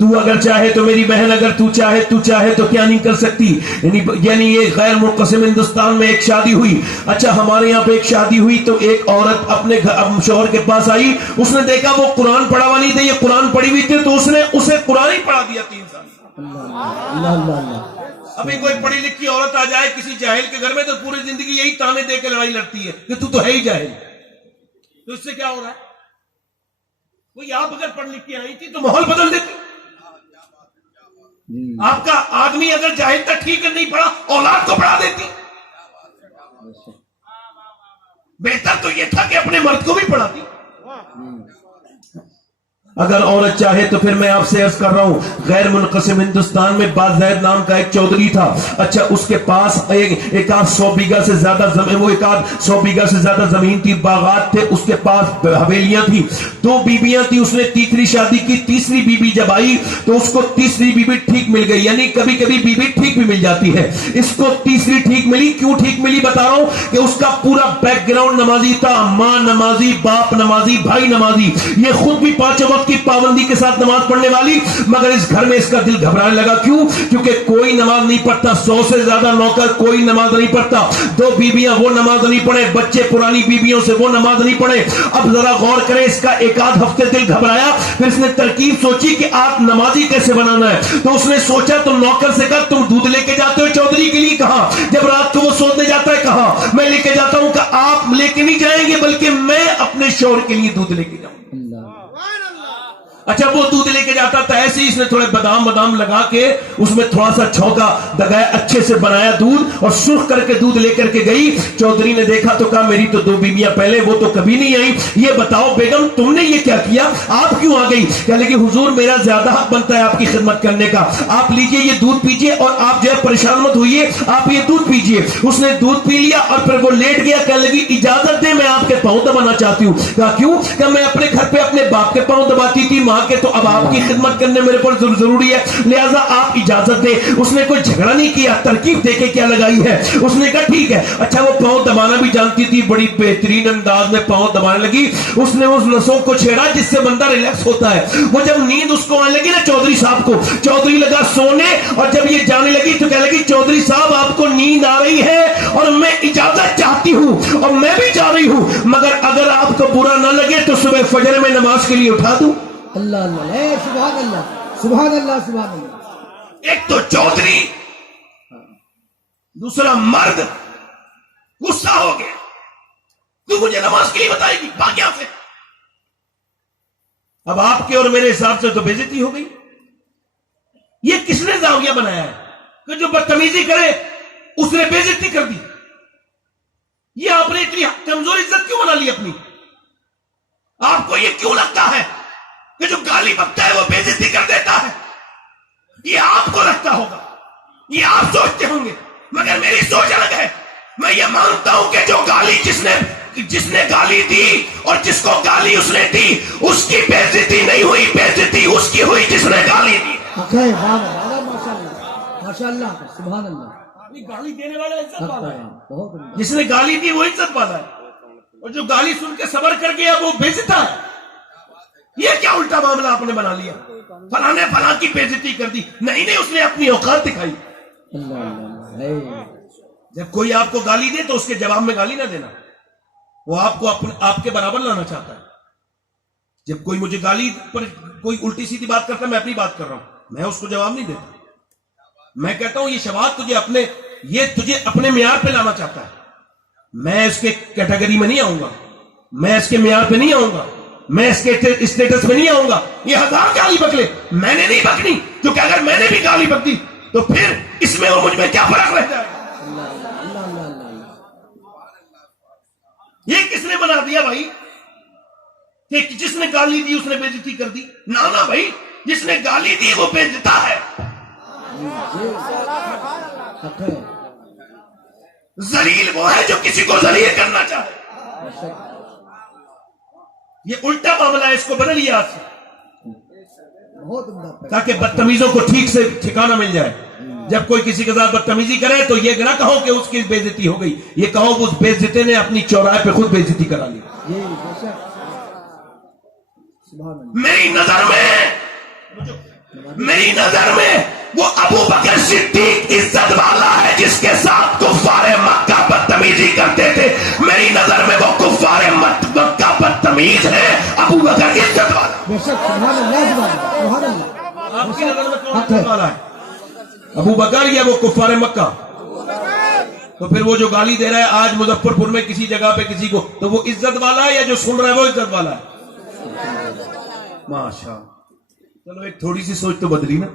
تو اگر چاہے تو میری بہن، اگر تو چاہے تو کیا نہیں کر سکتی. یعنی یہ غیر منقسم ہندوستان میں ایک شادی ہوئی. اچھا ہمارے یہاں پہ ایک شادی ہوئی تو ایک عورت اپنے شوہر کے پاس آئی، اس نے دیکھا وہ قرآن پڑھا ہوا نہیں تھے، یہ قرآن پڑھی ہوئی تھی، تو اس نے اسے قرآن ہی پڑھا دیا 3 سال. ابھی کوئی پڑھی لکھی عورت آ جائے کسی جاہل کے گھر میں تو پوری زندگی یہی تانے دے کے لڑائی لڑتی ہے کہ تو ہے ہی جاہل. تو اس سے کیا ہو رہا ہے؟ کوئی آپ اگر پڑھ لکھ کے آئی تھی تو ماحول بدل دیتی. آپ کا آدمی اگر جاہل تھا ٹھیک ہے، نہیں پڑھا اولاد کو پڑھا دیتی. بہتر تو یہ تھا کہ اپنے مرد کو بھی پڑھاتی. اگر عورت چاہے تو پھر میں آپ سے عرض کر رہا ہوں، غیر منقسم ہندوستان میں بازید نام کا ایک چودھری تھا. اچھا اس کے پاس ایک آدھ 100 بیگہ سے زیادہ زمین، وہ 100 بیگہ سے زیادہ زمین تھی، باغات تھے، اس کے پاس حویلیاں تھی. 2 بیویاں تھی، اس نے تیسری شادی کی. تیسری بیوی جب آئی تو اس کو تیسری بیوی ٹھیک مل گئی. یعنی کبھی کبھی بیوی ٹھیک بھی مل جاتی ہے. اس کو تیسری ٹھیک ملی. کیوں ٹھیک ملی بتا رہا ہوں کہ اس کا پورا بیک گراؤنڈ نمازی تھا. ماں نمازی، باپ نمازی، بھائی نمازی، یہ خود بھی 5 وقت کی پابندی کے ساتھ نماز پڑھنے والی. مگر اس گھر میں اس کا دل گھبرانے لگا. کیوں؟ کیونکہ کوئی نماز نہیں پڑھتا. 100 سے زیادہ نوکر، کوئی نماز نہیں پڑھتا. 2 بیویاں وہ نماز نہیں پڑھے، بچے پرانی بیویوں سے وہ نماز نہیں پڑھے. اب ذرا غور کریں، اس کا 1 ہفتے دل گھبرایا. پھر اس نے ترکیب سوچی کہ آپ نمازی کیسے بنانا ہے. تو اس نے سوچا تو نوکر سے کہا تم دودھ لے کے جاتے ہو چودھری کے لیے؟ کہا. جب رات کو وہ سونے جاتا ہے کہا میں لے کے جاتا ہوں. کہ آپ لے کے نہیں جائیں گے بلکہ میں اپنے شوہر کے لیے دودھ لے کے جاؤں. اچھا وہ دودھ لے کے جاتا تھا. ایسے ہی اس نے تھوڑے بادام لگا کے اس میں تھوڑا سا چھوکا دگایا، اچھے سے بنایا دودھ اور سرخ کر کے دودھ لے کر کے گئی. چودھری نے دیکھا تو کہا میری تو 2 بیویاں پہلے، وہ تو کبھی نہیں آئی. یہ بتاؤ بیگم تم نے یہ کیا کیا؟ آپ کیوں آ گئی؟ کہنے لگی حضور میرا زیادہ حق بنتا ہے آپ کی خدمت کرنے کا. آپ لیجئے یہ دودھ پیجئے اور آپ جو ہے پریشان مت ہوئیے، آپ یہ دودھ پیجئے. اس نے دودھ پی لیا اور پھر وہ لیٹ گیا. کہنے لگی اجازت دے میں آپ کے پاؤں دبانا چاہتی ہوں. کہا کیوں؟ کہ میں اپنے گھر پہ اپنے باپ کے پاؤں دباتی تھی، ماں کے، تو اب آپ کی خدمت کرنے میرے پر ضروری ہے، لہذا آپ اجازت دیں. اس نے کوئی جھگڑا نہیں کیا، ترکیب دیکھے کیا لگائی ہے. اس نے کہا ٹھیک ہے. اچھا وہ پاؤں دبانا بھی جانتی تھی، بڑی بہترین انداز میں پاؤں دبانے لگی. اس نے اس نسوں کو چھیڑا جس سے بندہ ریلیکس ہوتا ہے. وہ جب نیند اس کو آنے لگی نا چودھری صاحب کو، چودھری لگا سونے اور جب یہ جانے لگی تو کہنے لگی چودھری صاحب آپ کو نیند آ رہی ہے اور میں اجازت چاہتی ہوں اور میں بھی جا رہی ہوں، مگر اگر آپ کو برا نہ لگے تو صبح فجر میں نماز کے لیے اٹھا دوں. اللہ اللہ، سبحان اللہ، سبحان اللہ، سبحان اللہ. ایک تو چودھری، دوسرا مرد غصہ ہو گیا. تو مجھے نماز کے لیے بتائے گی باقیہ سے؟ اب آپ کے اور میرے حساب سے تو بے عزتی ہو گئی. یہ کس نے زاویہ بنایا ہے کہ جو بدتمیزی کرے اس نے بے عزتی کر دی؟ یہ آپ نے اتنی کمزور عزت کیوں بنا لی اپنی؟ آپ کو یہ کیوں لگتا ہے کہ جو گالی بکتا ہے وہ بے عزتی کر دیتا ہے؟ یہ آپ کو لگتا ہوگا، یہ آپ سوچتے ہوں گے، مگر میری سوچ الگ ہے. میں یہ مانتا ہوں کہ جو گالی جس نے گالی دی اور جس کو گالی اس نے دی اس کی بے عزتی نہیں ہوئی، بے عزتی اس کی ہوئی جس نے گالی دی. ماشاء اللہ، سبحان اللہ. گالی دینے والا عزت والا ہے، جس نے گالی دی وہ عزت والا ہے، اور جو گالی سن کے صبر کر گیا وہ بے عزت ہے. یہ کیا الٹا معاملہ آپ نے بنا لیا؟ فلاں نے فلاں کی بے عزتی کر دی. نہیں اس نے اپنی اوقات دکھائی. جب کوئی آپ کو گالی دے تو اس کے جواب میں گالی نہ دینا، وہ آپ کو آپ کے برابر لانا چاہتا ہے. جب کوئی مجھے گالی پر کوئی الٹی سیدھی بات کرتا ہے، میں اپنی بات کر رہا ہوں، میں اس کو جواب نہیں دیتا. میں کہتا ہوں یہ شباب تجھے اپنے معیار پہ لانا چاہتا ہے. میں اس کے کیٹیگری میں نہیں آؤں گا، میں اس کے معیار پہ نہیں آؤں گا، میں اس کے اسٹیٹس میں نہیں آؤں گا. یہ 1000 گالی بک لے، میں نے نہیں بکنی، کیونکہ اگر میں نے بھی گالی بک دی تو پھر اس میں اور مجھ میں کیا فرق رہ جائے گا؟ یہ کس نے بنا دیا بھائی کہ جس نے گالی دی اس نے بے عزتی کر دی؟ نہ بھائی، جس نے گالی دی وہ بے عزت ہے. ذلیل وہ ہے جو کسی کو ذلیل کرنا چاہے. یہ الٹا معاملہ ہے، اس کو بدلیے آج سے تاکہ بدتمیزوں کو ٹھیک سے ٹھکانہ مل جائے. جب کوئی کسی کے ساتھ بدتمیزی کرے تو یہ نہ کہو کہ اس کی بے عزتی ہو گئی، یہ کہو کہ اس بے عزتی نے اپنی چوراہے پہ خود بے عزتی کرا لی. سبحان اللہ میری نظر میں وہ ابو بکر صدیق عزت والا ہے جس کے ساتھ کفار مکہ بدتمیزی کرتے تھے. میری نظر میں وہ کفار مکہ بدتمیز ہے, ابو بکر عزت والا. بے شک سبحان اللہ سبحان اللہ. آپ کی نظر میں کون عزت والا ہے, ابو بکر یا وہ کفار مکہ؟ تو پھر وہ جو گالی دے رہا ہے آج مظفر پور میں کسی جگہ پہ کسی کو, تو وہ عزت والا ہے یا جو سن رہا ہے وہ عزت والا ہے؟ ماشاء. چلو ایک تھوڑی سی سوچ تو بدلی نا.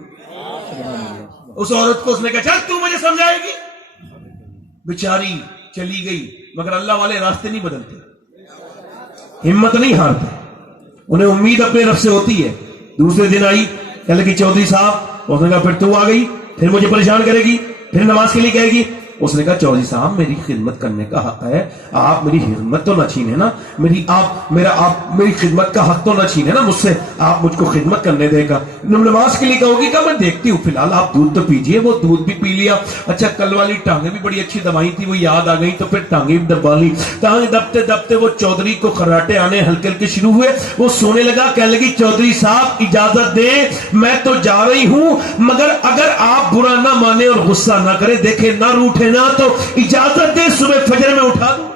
اس عورت کو اس نے کہا چل تو مجھے سمجھائے گی, بیچاری چلی گئی. مگر اللہ والے راستے نہیں بدلتے, ہمت نہیں ہارتے, انہیں امید اپنے رب سے ہوتی ہے. دوسرے دن آئی, کہنے لگی چودھری صاحب. اس نے کہا پھر تو آ گئی, پھر مجھے پریشان کرے گی, پھر نماز کے لیے کہے گی. اس نے کہا چودھری صاحب میری خدمت کرنے کا حق ہے, آپ میری خدمت تو نہ چھینے نا, میری خدمت کا حق تو نہ چھینے نا مجھ سے, آپ مجھ کو خدمت کرنے دے گا. نماز کے لیے کہو گی کہ میں دیکھتی ہوں, فی الحال آپ دودھ تو پیجئے. وہ دودھ بھی پی لیا. اچھا کل والی ٹانگیں بھی بڑی اچھی دوائی تھی, وہ یاد آ گئی تو پھر ٹانگیں بھی دبا لی. ٹانگ دبتے دبتے وہ چودھری کو خراٹے آنے ہلکے ہلکے شروع ہوئے. وہ سونے لگا, کہنے لگی چودھری صاحب اجازت دیں, میں تو جا رہی ہوں, مگر اگر آپ برا نہ مانے اور غصہ نہ کرے, دیکھے نہ روٹھے نا, تو اجازت دے صبح فجر میں اٹھا دوں.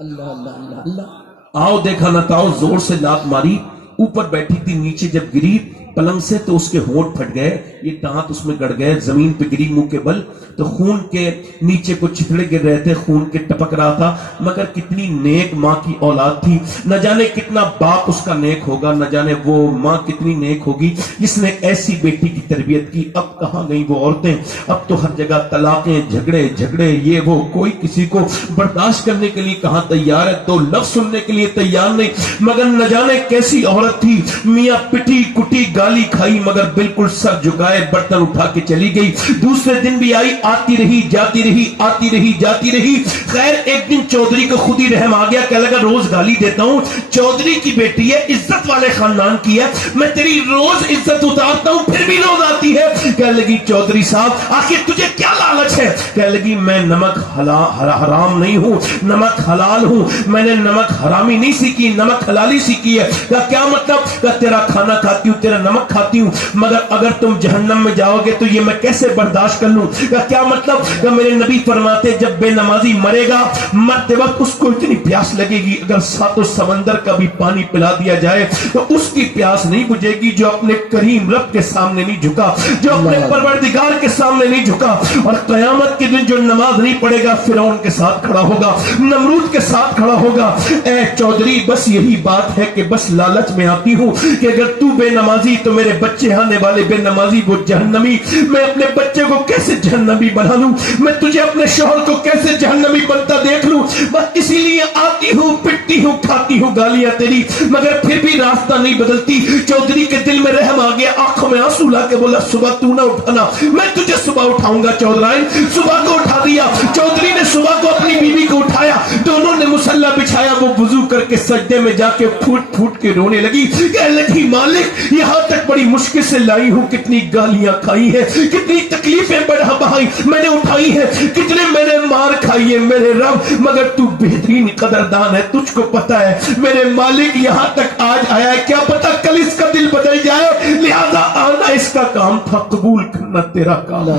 اللہ اللہ اللہ اللہ. آؤ دیکھا نہ تاؤ, زور سے لات ماری. اوپر بیٹھی تھی, نیچے جب گری پلنگ سے تو اس کے ہونٹ پھٹ گئے, یہ دانت اس میں گڑ گئے, زمین پہ گری منہ کے بل, تو خون کے نیچے کو چتڑے گر رہے تھے, خون کے ٹپک رہا تھا. مگر کتنی نیک ماں کی اولاد تھی, نہ جانے کتنا باپ اس کا نیک ہوگا, نہ جانے وہ ماں کتنی نیک ہوگی جس نے ایسی بیٹی کی تربیت کی. اب کہاں گئی وہ عورتیں, اب تو ہر جگہ طلاقیں, جھگڑے یہ وہ, کوئی کسی کو برداشت کرنے کے لیے کہاں تیار ہے, تو لفظ سننے کے لیے تیار نہیں. مگر نہ جانے کیسی عورت تھی, میاں پٹی کٹی گالی کھائی مگر بالکل سر جھکائے برتن اٹھا کے چلی گئی. دوسرے دن بھی آئی, آتی رہی جاتی رہی, آتی رہی جاتی رہی. خیر ایک دن چودھری کو خود ہی رحم آ گیا, کہ لگا روز گالی دیتا ہوں, چودھری کی بیٹی ہے, عزت والے خاندان کی ہے, میں تیری روز عزت اتارتا ہوں پھر بھی روز آتی ہے. کہنے لگی چودھری صاحب آخر تجھے کیا لالچ ہے؟ کہنے لگی میں نمک حرام نہیں ہوں, نمک حلال ہوں, میں نے نمک حرامی نہیں سیکھی, نمک حلالی سیکھی ہے. کیا مطلب؟ کہ تیرا کھانا کھاتی ہوں, تیرا نمک کھاتی ہوں, مگر اگر تم جہنم میں جاؤ گے تو یہ میں کیسے برداشت کر لوں؟ کیا مطلب؟ کہ میرے نبی فرماتے جب بے نمازی مرے گا, مرتے وقت اس کو اتنی پیاس لگے گی اگر ساتوں سمندر کا بھی پانی پلا دیا جائے تو اس کی پیاس نہیں بجھے گی جو اپنے کریم رب کے سامنے نہیں جھکا, جو اپنے پروردگار کے سامنے نہیں جھکا. اور قیامت کے دن جو نماز نہیں پڑھے گا فرعون کے ساتھ کھڑا ہوگا, نمرود کے ساتھ کھڑا ہوگا. اے چودھری بس یہی بات ہے کہ بس لالچ میں آتی ہوں کہ اگر تو بے نمازی تو میرے بچے آنے والے بے نمازی وہ جہنمی, میں اپنے بچے کو کیسے جہنمی بنا لوں, میں تجھے اپنے شوہر کو کیسے جہنمی بنتا دیکھ لوں. بس اسی لیے آتی ہوں, پٹتی ہوں, کھاتی ہوں گالیاں تیری, مگر پھر بھی راستہ نہیں بدلتی. چودھری کے دل میں رحم آ گیا, آنکھوں میں آنسو لا کے بولا صبح تو نہ اٹھانا, میں تجھے صبح اٹھاؤں گا. چودھرائن صبح کو اٹھا دیا. چودھری نے صبح کو اپنی بیوی کو اٹھایا, دونوں نے مصلی بچھایا, وہ وضو کر کے سجدے میں جا کے پھوٹ پھوٹ کے رونے لگی. کہنے لگی مالک یہاں تک بڑی مشکل سے لائی ہوں, کتنی گالیاں کھائی ہیں, کتنی تکلیفیں بڑھائی میں نے اٹھائی ہیں, کتنے میں نے مار کھائی ہے میرے رب, مگر تو بہترین قدردان ہے, تجھ کو پتا ہے میرے مالک یہاں تک آج آیا ہے, کیا پتا کل اس کا دل بدل جائے, لہذا آنا اس کا کام تھا, قبول کرنا تیرا کام.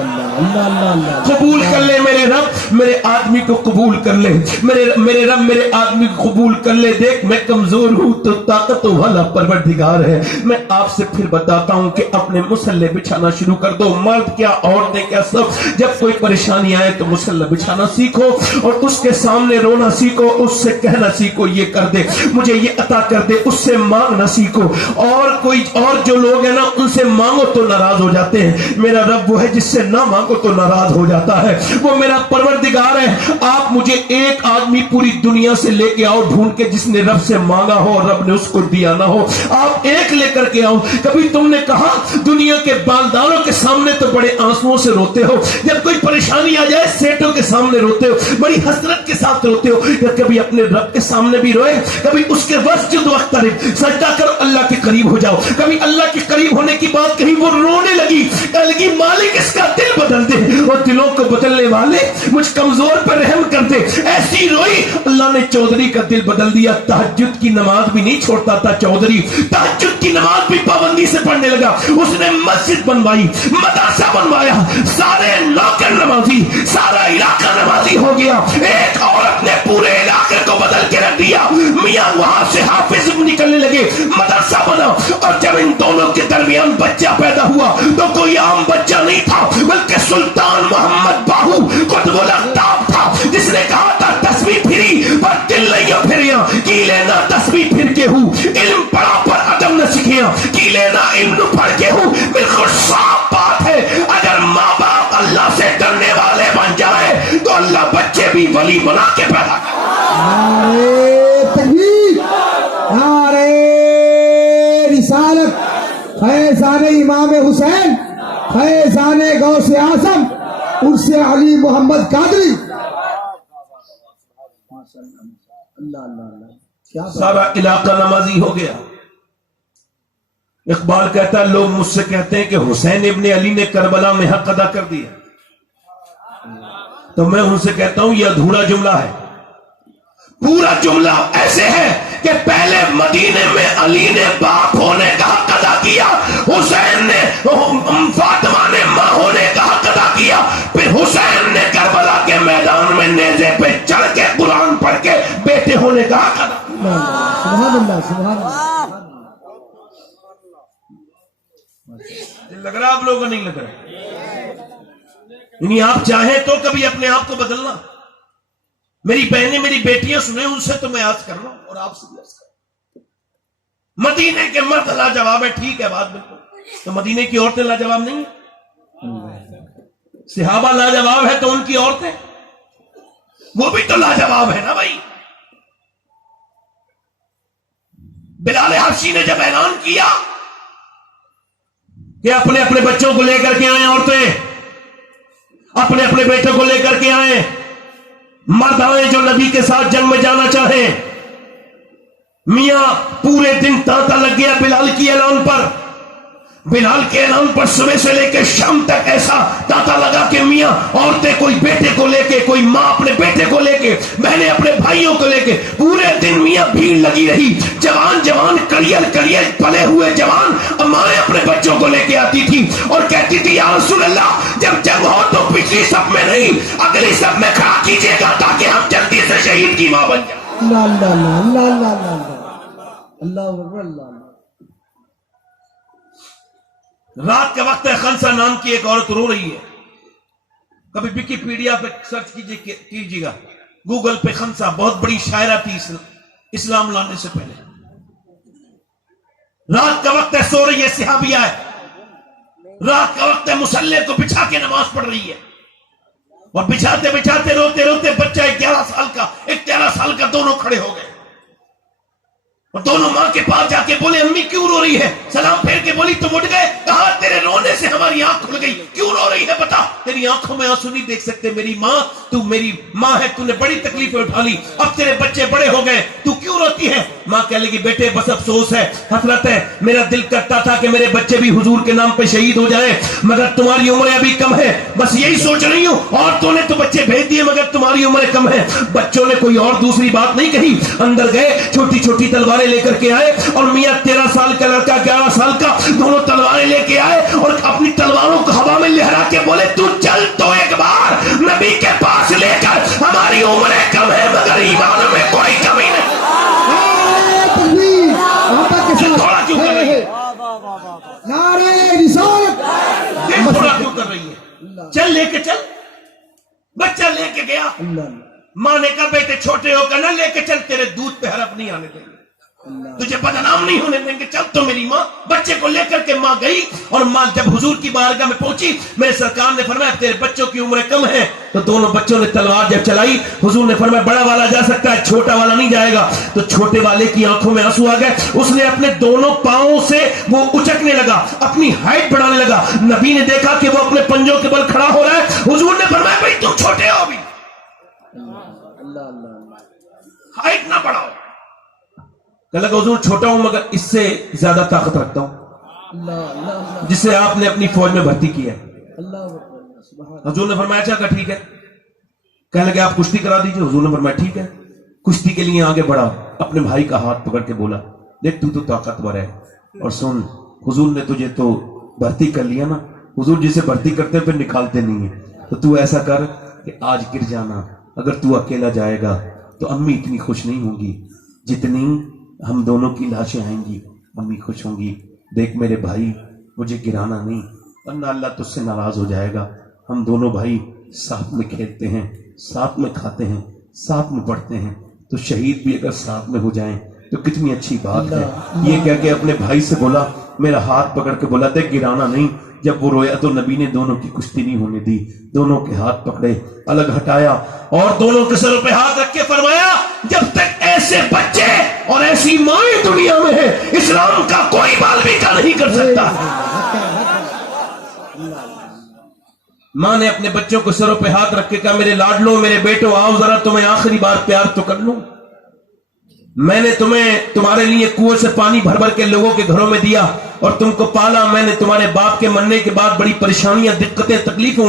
قبول کر لے میرے رب, میرے آدمی کو قبول کر لے, میرے رب میرے آدمی کو قبول کر لے. دیکھ میں کمزور ہوں تو طاقت والا پروردگار ہے. میں آپ سے پھر بتاتا ہوں کہ اپنے مصلی بچھانا شروع کر دو, مرد کیا عورتیں کیا سب. جب کوئی پریشانی آئے تو مصلی بچھانا سیکھو اور اس کے سامنے رونا سیکھو, اس سے کہنا سیکھو یہ کر دے, مجھے یہ عطا کر دے, اس سے مانگنا سیکھو. اور جو لوگ ہیں نا ان سے مانگو تو ناراض ہو جاتے ہیں, میرا رب وہ ہے جس سے نہ مانگو تو ناراض ہو جاتا ہے, وہ میرا پروردگار ہے. آپ مجھے ایک آدمی پوری دنیا سے لے کے آؤ ڈھونڈ کے جس نے رب سے مانگا ہو اور رب نے اس کو دیا نہ ہو, آپ ایک لے کر کے آؤ. کبھی تم نے کہا دنیا کے بالداروں کے سامنے تو بڑے آنسوؤں سے روتے ہو, جب کوئی پریشانی آ جائے سیٹوں کے سامنے روتے ہو, بڑی حسرت کے ساتھ روتے ہو, یا کبھی اپنے رب کے سامنے بھی روئے, کبھی اس کے وسجد واقترب, سجدہ کرو اللہ کے قریب ہو جاؤ. کبھی اللہ کے قریب ہونے کی بات کہیں وہ رونے لگی، کہنے لگی مالک اس کا دل بدل دے، اور دلوں کو بدلنے والے مجھ کمزور پر رحم کر دے۔ ایسی روئی، اللہ نے چودھری کا دل بدل دیا۔ تہجد کی نماز بھی نہیں چھوڑتا تھا چودھری، تہجد کی نماز بھی پابندی سے پڑھنے لگا۔ اس نے مسجد بنوائی، مدرسہ بنوایا، سارے نوکر نمازی، سارا علاقہ نمازی ہو گیا۔ ایک عورت نے پورے علاقے کو بدل کے رکھ دیا۔ میاں وہاں سے حافظ نکلنے لگے، مدرسہ بنا، اور جب ان دونوں کے درمیان بچہ پیدا ہوا تو کوئی عام بچہ نہیں تھا، بلکہ سلطان محمد باہو قطب الاقطاب تھا، جس نے کہا تھا تسبیح پھری پر دل نہیں پھریاں، کی لینا تسبیح پھر کے ہوں، علم پڑھا پر ادب نہ سیکھیاں، کی لینا علم پڑھ کے ہوں۔ بالکل صاف بات ہے، اگر ماں باپ اللہ سے ڈرنے والے بن جائے تو اللہ بچے بھی ولی بنا کے پیدا کرے۔ نعرے تکبیر، نعرے رسالت، فیضان امام حسین، فیضان غوث اعظم، عرس علی محمد قادری۔ اللہ اللہ اللہ، کیا بات۔ سارا علاقہ نمازی ہو گیا۔ اقبال کہتا ہے لوگ مجھ سے کہتے ہیں کہ حسین ابن علی نے کربلا میں حق ادا کر دیا، تو میں ان سے کہتا ہوں یہ ادھورا جملہ ہے۔ پورا جملہ ایسے ہے کہ پہلے مدینے میں علی نے باپ ہونے کا حق ادا کیا، حسین نے فاطمہ نے ماں ہونے کا حق ادا کیا، پھر حسین نے کربلا کے میدان میں نیزے پہ چڑھ کے قرآن پڑھ کے بیٹے ہونے کا حق ادا کیا۔ سبحان اللہ، سبحان اللہ۔ لگ رہا آپ لوگوں کو نہیں لگ رہا؟ یعنی آپ چاہیں تو کبھی اپنے آپ کو بدلنا۔ میری بہنیں میری بیٹیاں سنیں، ان سے تو میں عرض کر رہا ہوں اور آپ سے بھی عرض کر رہا ہوں، مدینے کے مرد لاجواب ہے، ٹھیک ہے بات بالکل، تو مدینے کی عورتیں لاجواب نہیں ہیں؟ صحابہ لاجواب ہے تو ان کی عورتیں وہ بھی تو لاجواب ہے نا بھائی۔ بلال حبشی نے جب اعلان کیا کہ اپنے اپنے بچوں کو لے کر کے آئیں، عورتیں اپنے اپنے بیٹوں کو لے کر کے آئیں، مرد آئیں جو نبی کے ساتھ جنگ میں جانا چاہیں، میاں پورے دن تانتا لگ گیا بلال کی اعلان پر۔ بلال کے اعلان پر صبح سے لے کے شام تک ایسا تانتا لگا کہ میاں عورتیں کوئی بیٹے کو لے کے، کوئی ماں اپنے بیٹے کو لے کے، بہنیں اپنے بھائیوں کو لے کے، پورے دن میاں بھیڑ لگی رہی۔ جوان جوان کڑیل کڑیل پلے ہوئے جوان مائیں اپنے بچوں کو لے کے آتی تھی اور کہتی تھی یا رسول اللہ جب جنگ ہو تو پچھلی سب میں نہیں اگلی سب میں کھڑا کیجیے گا تاکہ ہم جلدی سے شہید کی ماں بن جائیں۔ اللہ اللہ اللہ اللہ اللہ اللہ اللہ اکبر، اللہ اللہ۔ رات کا وقت ہے، خنسا نام کی ایک عورت رو رہی ہے۔ کبھی ویکیپیڈیا پہ سرچ کیجیے گا، گوگل پہ خنسا بہت بڑی شاعرہ تھی اسلام لانے سے پہلے۔ رات کا وقت ہے، سو رہی ہے، صحابیہ ہے، رات کا وقت ہے، مصلے کو بچھا کے نماز پڑھ رہی ہے، اور بچھاتے بچھاتے روتے روتے بچہ 11 سال کا 13 سال کا دونوں کھڑے ہو گئے، اور دونوں ماں کے پاس جا کے بولے امی کیوں رو رہی ہے؟ سلام پھیر کے بولی تو اٹھ گئے، کہا تیرے رونے سے ہماری آنکھ کھل گئی، کیوں رو رہی ہے بتا؟ تیری آنکھوں میں آنسو نہیں دیکھ سکتے میری ماں، تو میری ماں ہے، تو نے بڑی تکلیفیں اٹھا لی، اب تیرے بچے بڑے ہو گئے، تو کیوں روتی ہے؟ ماں کہہ لگی بیٹے بس افسوس ہے، حسرت ہے، میرا دل کرتا تھا کہ میرے بچے بھی حضور کے نام پہ شہید ہو جائیں، مگر تمہاری عمریں ابھی کم ہے، بس یہی سوچ رہی ہوں، اور تو نے تو بچے بھیج دیے مگر تمہاری عمریں کم ہے۔ بچوں نے کوئی اور دوسری بات نہیں کہی، اندر گئے، چھوٹی چھوٹی تلواریں لے کر کے آئے، اور میاں 13 سال کا لڑکا 11 سال کا دونوں تلواریں لے کے آئے اور اپنی تلواروں کو ہوا میں لہرا کے بولے تو چل تو ایک بار نبی کے پاس لے کر، ہماری عمریں کم ہے مگر ایمان میں کوئی کمی نہیں۔ تھوڑا کیوں کر رہی ہے؟ نعرے رسالت، تھوڑا کیوں کر رہی ہے؟ چل لے کے چل۔ بچہ لے کے گیا، ماں نے کہا بیٹے چھوٹے ہو کر نہ لے کے چل، تیرے دودھ پہ حرف نہیں آنے دیں گے، تجھے بدنام نہیں ہونے دیں گے، چل تو میری ماں۔ بچے کو لے کر کے ماں گئی، اور ماں جب حضور کی بارگاہ میں پہنچی، میرے سرکار نے فرمایا تیرے بچوں کی عمریں کم ہیں، تو دونوں بچوں نے تلوار جب چلائی، حضور نے فرمایا بڑا والا جا سکتا ہے، چھوٹا والا نہیں جائے گا، تو چھوٹے والے کی آنکھوں میں آنسو آ گئے، اس نے اپنے دونوں پاؤں سے وہ اچکنے لگا، اپنی ہائٹ بڑھانے لگا، نبی نے دیکھا کہ وہ اپنے پنجوں کے بل کھڑا ہو رہا ہے، حضور نے فرمایا بھائی تم چھوٹے ہو ابھی، ہائٹ نہ بڑھاؤ۔ کہ لگا حضور چھوٹا ہوں مگر اس سے زیادہ طاقت رکھتا ہوں، جسے آپ نے اپنی فوج میں بھرتی کیا ہے. اللہ حضور نے فرمایا اچھا ٹھیک ہے. کہنے لگے آپ کشتی کرا دیجیے. حضور نے فرمایا ٹھیک ہے. کشتی کے لیے آگے بڑھا, اپنے بھائی کا ہاتھ پکڑ کے بولا دیکھ تو طاقتور ہے, اور سن حضور نے تجھے تو بھرتی کر لیا نا, حضور جسے بھرتی کرتے پھر نکالتے نہیں ہیں, تو ایسا کر کہ آج گر جانا. اگر تو اکیلا جائے گا تو امی اتنی خوش نہیں ہوں گی جتنی ہم دونوں کی لاشیں آئیں گی, امی خوش ہوں گی. دیکھ میرے بھائی مجھے گرانا نہیں, ورنہ اللہ تجھ سے ناراض ہو جائے گا. ہم دونوں بھائی ساتھ میں کھیلتے ہیں, ساتھ میں کھاتے ہیں, ساتھ میں پڑھتے ہیں, تو شہید بھی اگر ساتھ میں ہو جائیں تو کتنی اچھی بات ہے. یہ کہہ کے اپنے بھائی سے بولا, میرا ہاتھ پکڑ کے بولا دیکھ گرانا نہیں. جب وہ رویا تو نبی نے دونوں کی کشتی نہیں ہونے دی, دونوں کے ہاتھ پکڑے, الگ ہٹایا اور دونوں کے سروں پہ ہاتھ رکھ کے فرمایا جب تک ایسے بچے اور ایسی مائیں دنیا میں ہیں اسلام کا کوئی بال بھی کا نہیں کر سکتا. ماں نے اپنے بچوں کو سروں پہ ہاتھ رکھ کے کہا میرے لاڈلو, میرے بیٹو, آؤ ذرا تمہیں آخری بار پیار تو کر لوں. میں نے تمہیں تمہارے لیے کنویں سے پانی بھر بھر کے لوگوں کے گھروں میں دیا اور تم کو پالا. میں نے تمہارے باپ کے مرنے کے بعد بڑی پریشانیاں, دقتیں, تکلیفیں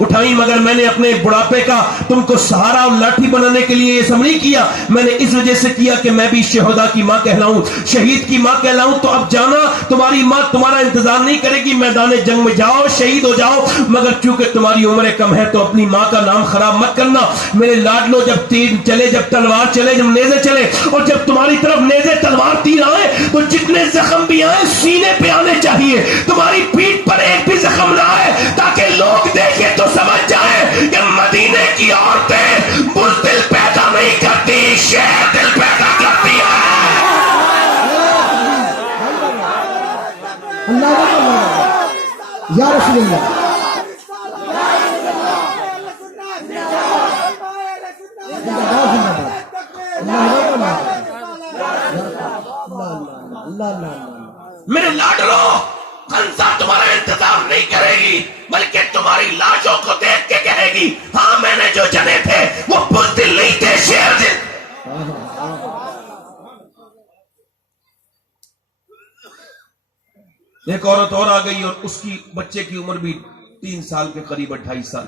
اٹھائیں, مگر میں نے اپنے بڑھاپے کا تم کو سہارا اور لاٹھی بنانے کے لیے یہ سب نہیں کیا. میں نے اس وجہ سے کیا کہ میں بھی شہداء کی ماں کہلاؤں, شہید کی ماں کہلاؤں. تو اب جانا, تمہاری ماں تمہارا انتظار نہیں کرے گی, میدان جنگ میں جاؤ, شہید ہو جاؤ, مگر چونکہ تمہاری عمر کم ہے تو اپنی ماں کا نام خراب مت کرنا. میرے لاڈلو جب تیر چلے, جب تلوار چلے, جب نیزے چلے, اور جب تمہاری طرف نیزے تلوار تیر آئے تو جتنے زخم بھی آئے سینے پہ آنے چاہیے, تمہاری پیٹھ پر ایک بھی زخم نہ آئے, تاکہ لوگ دیکھیں تو سمجھ جائیں کہ مدینے کی عورتیں بزدل پیدا نہیں کرتی, شہر دل پیدا کرتی ہیں. اللہ یا رسول اللہ. میرے لاڈلو, خنسا تمہارا انتظار نہیں کرے گی, بلکہ تمہاری لاشوں کو دیکھ کے کہے گی ہاں میں نے جو جنے تھے وہ بزدل نہیں تھے, شہر دل. ایک عورت اور آ گئی اور اس کی بچے کی عمر بھی 3 سال کے قریب, 28 سال.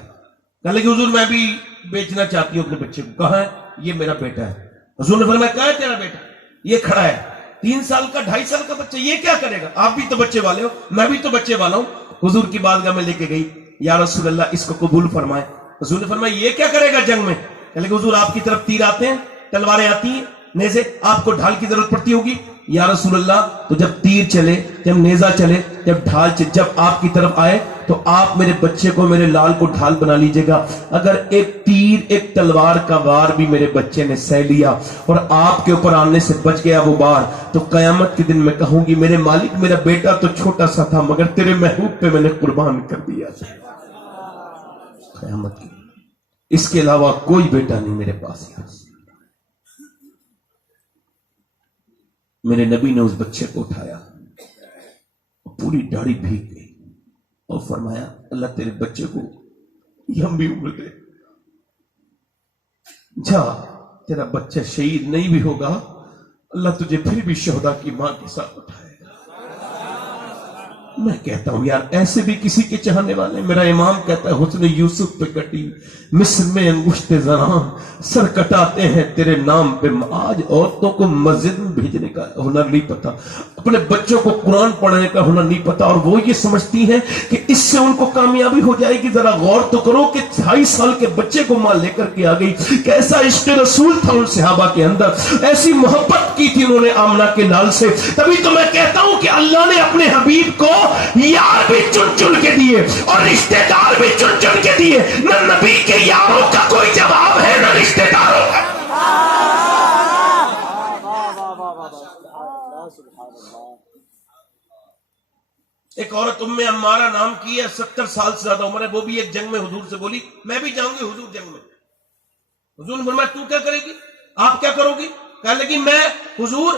کہنے لگی حضور میں بھی بیچنا چاہتی ہوں اپنے بچے کو. کہاں ہے؟ یہ میرا بیٹا ہے. حضور نے فرمایا کہاں ہے تیرا بیٹا؟ یہ کھڑا ہے. 3 سال کا, 2.5 سال کا بچہ, یہ کیا کرے گا؟ آپ بھی تو بچے والے ہو, میں بھی تو بچے والا ہوں. حضور کی بارگاہ میں لے کے گئی, یا رسول اللہ اس کو قبول فرمائے. حضور نے فرمایا یہ کیا کرے گا جنگ میں؟ کہنے لگے حضور آپ کی طرف تیر آتے ہیں, تلواریں آتی ہیں, نیزے, آپ کو ڈھال کی ضرورت پڑتی ہوگی. یا رسول اللہ تو جب تیر چلے, جب نیزہ چلے, جب ڈھال چلے, جب آپ کی طرف آئے تو آپ میرے بچے کو, میرے لال کو ڈھال بنا لیجئے گا. اگر ایک تیر, ایک تلوار کا وار بھی میرے بچے نے سہ لیا اور آپ کے اوپر آنے سے بچ گیا وہ بار, تو قیامت کے دن میں کہوں گی میرے مالک میرا بیٹا تو چھوٹا سا تھا مگر تیرے محبوب پہ میں نے قربان کر دیا. قیامت کے دن اس کے علاوہ کوئی بیٹا نہیں میرے پاس. میرے نبی نے اس بچے کو اٹھایا, پوری داڑھی بھیگ گئی اور فرمایا اللہ تیرے بچے کو لمبی عمر دے, جا تیرا بچہ شہید نہیں بھی ہوگا, اللہ تجھے پھر بھی شہداء کی ماں کے ساتھ اٹھائے گا. میں کہتا ہوں یار ایسے بھی کسی کے چاہنے والے. میرا امام کہتا ہے حسن یوسف پہ کٹی مصر میں انگشت زنان, سر کٹاتے ہیں تیرے نام پہ. آج عورتوں کو مسجد میں بھیجنے کا ہنر نہیں پتا, اپنے بچوں کو قرآن پڑھنے کا ہنر نہیں پتا, اور وہ یہ سمجھتی ہیں کہ اس سے ان کو کامیابی ہو جائے گی. ذرا غور تو کرو کہ 2.5 سال کے بچے کو ماں لے کر کے آ گئی. کیسا عشق رسول تھا ان صحابہ کے اندر, ایسی محبت کی تھی انہوں نے آمنہ کے لال سے. تبھی تو میں کہتا ہوں کہ اللہ نے اپنے حبیب کو یار بھی چن چن کے دیے اور رشتہ دار بھی چن چن کے دیے. نہ نبی کے یاروں کا کوئی جواب ہے نہ رشتہ داروں کا. ایک عورت ام عمارہ نام کی ہے, 70 سال سے زیادہ عمر ہے, وہ بھی ایک جنگ میں حضور سے بولی میں بھی جاؤں گی حضور جنگ میں. حضور نے فرمایا تو کیا کرے گی, آپ کیا کرو گی؟ کہنے لگی میں حضور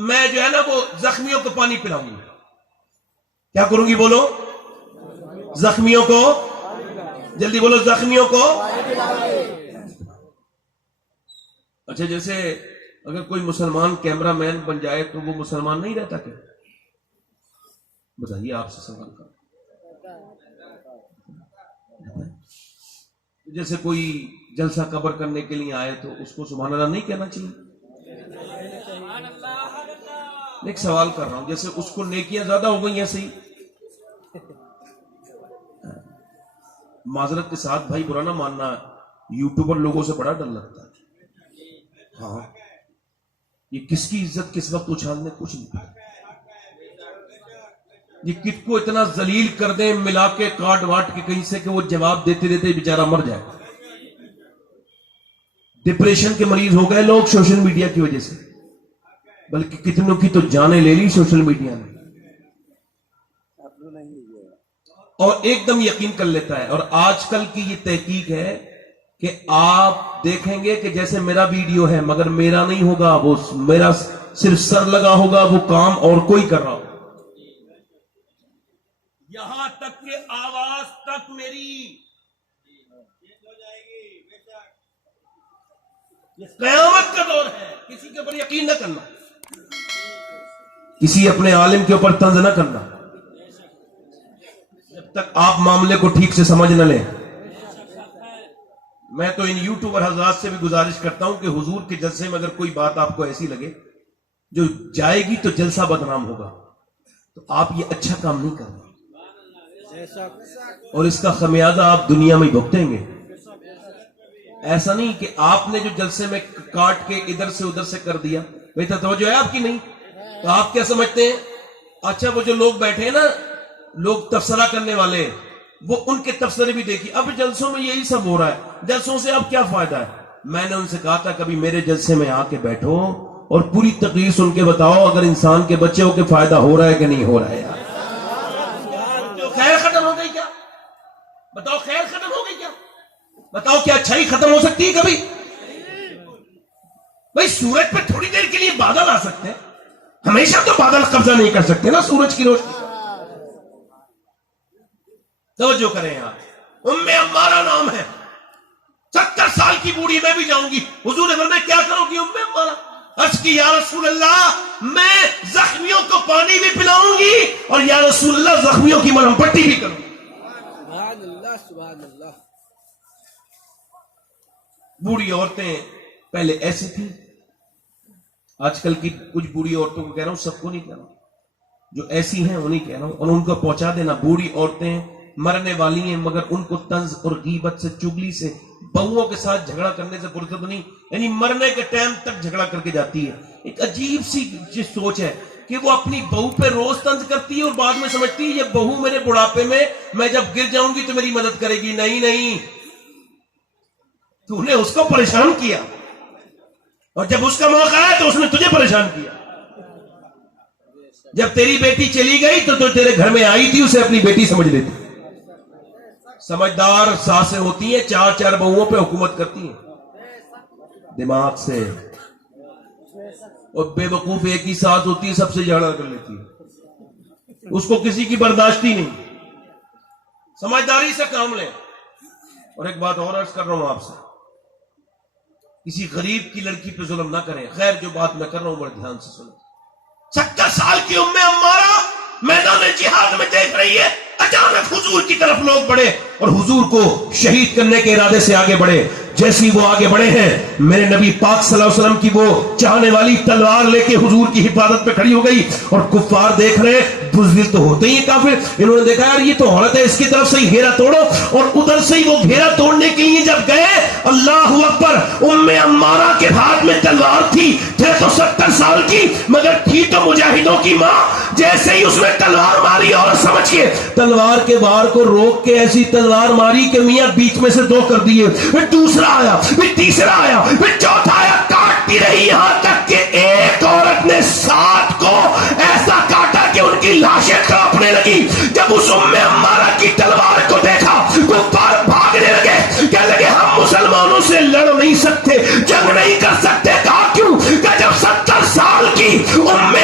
میں جو ہے نا وہ زخمیوں کو پانی پلاؤں گی. کیا کروں گی بولو؟ زخمیوں کو, جلدی بولو, زخمیوں کو. اچھا جیسے اگر کوئی مسلمان کیمرہ مین بن جائے تو وہ مسلمان نہیں رہتا کیا؟ بتائیے آپ سے سوال کریں. جیسے کوئی جلسہ قبر کرنے کے لیے آئے تو اس کو سبحان اللہ نہیں کہنا چاہیے؟ ایک سوال کر رہا ہوں، جیسے اس کو نیکیاں زیادہ ہو گئی ہیں صحیح، معذرت کے ساتھ بھائی برا نہ ماننا، یوٹیوبر لوگوں سے بڑا ڈر لگتا ہے. ہاں یہ کس کی عزت کس وقت اچھالنے کچھ نہیں پتا. یہ کت کو اتنا ذلیل کر دیں ملا کے کاٹ واٹ کے کہیں سے کہ وہ جواب دیتے دیتے بیچارہ مر جائے. ڈپریشن کے مریض ہو گئے لوگ سوشل میڈیا کی وجہ سے، بلکہ کتنوں کی تو جانیں لے لی سوشل میڈیا نے. اور ایک دم یقین کر لیتا ہے. اور آج کل کی یہ تحقیق ہے کہ آپ دیکھیں گے کہ جیسے میرا ویڈیو ہے مگر میرا نہیں ہوگا، وہ میرا صرف سر لگا ہوگا، وہ کام اور کوئی کر رہا ہوگا. یہاں تک کہ آواز تک میری. یہ قیامت کا دور ہے. کسی کے اوپر یقین نہ کرنا، کسی اپنے عالم کے اوپر طنز نہ کرنا جب تک آپ معاملے کو ٹھیک سے سمجھ نہ لیں. میں تو ان یوٹیوبر حضرات سے بھی گزارش کرتا ہوں کہ حضور کے جلسے میں اگر کوئی بات آپ کو ایسی لگے جو جائے گی تو جلسہ بدنام ہوگا، تو آپ یہ اچھا کام نہیں کر رہے اور اس کا خمیازہ آپ دنیا میں بھگتیں گے. ایسا نہیں کہ آپ نے جو جلسے میں کاٹ کے ادھر سے ادھر سے کر دیا، بہتر توجہ ہے آپ کی نہیں، تو آپ کیا سمجھتے ہیں؟ اچھا وہ جو لوگ بیٹھے ہیں نا، لوگ تبصرہ کرنے والے، وہ ان کے تبصرے بھی دیکھیے. اب جلسوں میں یہی سب ہو رہا ہے، جلسوں سے اب کیا فائدہ ہے؟ میں نے ان سے کہا تھا کبھی میرے جلسے میں آ کے بیٹھو اور پوری تقریر سن کے بتاؤ اگر انسان کے بچے ہو کے فائدہ ہو رہا ہے کہ نہیں ہو رہا ہے. خیر ختم ہو گئی کیا؟ بتاؤ خیر ختم ہو گئی کیا؟ بتاؤ کیا اچھائی ختم ہو سکتی ہے کبھی؟ بھائی سورج پہ تھوڑی دیر کے لیے بادل آ سکتے ہیں، ہمیشہ تو بادل قبضہ نہیں کر سکتے نا سورج کی روشنی. توجہ کریں آپ. ام عمارہ نام ہے، 70 سال کی بوڑھی میں بھی جاؤں گی. حضور نے فرمایا کیا کرو گی ام عمارہ؟ عرض کی یا رسول اللہ میں زخمیوں کو پانی بھی پلاؤں گی اور یا رسول اللہ زخمیوں کی مرہم پٹی بھی کروں گی. سبحان اللہ سبحان اللہ. بوڑھی عورتیں پہلے ایسی تھی، آج کل کی کچھ بوڑھی عورتوں کو کہہ رہا ہوں، سب کو نہیں کہہ رہا ہوں، جو ایسی ہیں انہیں کہہ رہا ہوں. اور ان کو پہنچا دینا بوڑھی عورتیں مرنے والی ہیں مگر ان کو طنز اور غیبت سے، چگلی سے، بہوؤں کے ساتھ جھگڑا کرنے سے فرصت نہیں، یعنی مرنے کے ٹائم تک جھگڑا کر کے جاتی ہے. ایک عجیب سی سوچ ہے کہ وہ اپنی بہو پہ روز طنز کرتی ہے اور بعد میں سمجھتی ہے یہ بہو میرے بڑھاپے میں جب گر جاؤں گی تو میری مدد کرے گی. نہیں نہیں، تو نے اس کو پریشان کیا اور جب اس کا موقع آیا تو اس نے تجھے پریشان کیا. جب تیری بیٹی چلی گئی تو تیرے گھر میں آئی تھی، اسے اپنی بیٹی سمجھ لیتی. سمجھدار ساسیں ہوتی ہیں 4 بہوؤں پہ حکومت کرتی ہیں دماغ سے، اور بے وقوف ایک ہی ساس ہوتی ہے سب سے جھگڑا کر لیتی ہے، اس کو کسی کی برداشتی نہیں. سمجھداری سے کام لیں. اور ایک بات اور عرض کر رہا ہوں آپ سے، کسی غریب کی لڑکی پہ ظلم نہ کریں. خیر جو بات میں کر رہا ہوں بڑے دھیان سے سنیں. 70 سال کی ام عمارہ میدان جہاد میں دیکھ رہی ہے، اچانک حضور کی طرف لوگ بڑھے اور حضور کو شہید کرنے کے ارادے سے آگے بڑھے. جیسی وہ آگے بڑھے ہیں میرے نبی پاک صلی اللہ علیہ وسلم کی وہ چاہنے والی تلوار لے کے حضور کی حفاظت پہ کھڑی ہو گئی. اور کفار دیکھ رہے، بزدل تو ہوتے ہی کافر، انہوں نے دیکھا یار یہ تو عورت ہے، اس کی طرف سے ہی گھیرا توڑو. اور ادھر سے ہی وہ گھیرا توڑنے کے لیے جب گئے، اللہ اکبر، ام عمارہ کے ہاتھ میں تلوار تھی تو 70 سال کی مگر تھی تو مجاہدوں کی ماں. جیسے ہی اس نے تلوار ماری اور سمجھئے تلوار کے وار کو روک کے ایسی تلوار ماری کہ میاں بیچ میں سے 2 کر دیے، پھر دوسرا آیا، پھر تیسرا آیا، پھر چوتھا آیا. کاٹتی رہی یہاں تک کہ ایک عورت نے 7 کو ایسا کاٹا کہ ان کی لاشیں کانپنے لگی. جب اس ام عمارہ کی تلوار کو دیکھا کفار بھاگنے لگے، کہنے لگے ہم مسلمانوں سے لڑ نہیں سکتے، جنگ نہیں کر سکتے. کہا کیوں؟ کہ جب 70 سال کی ام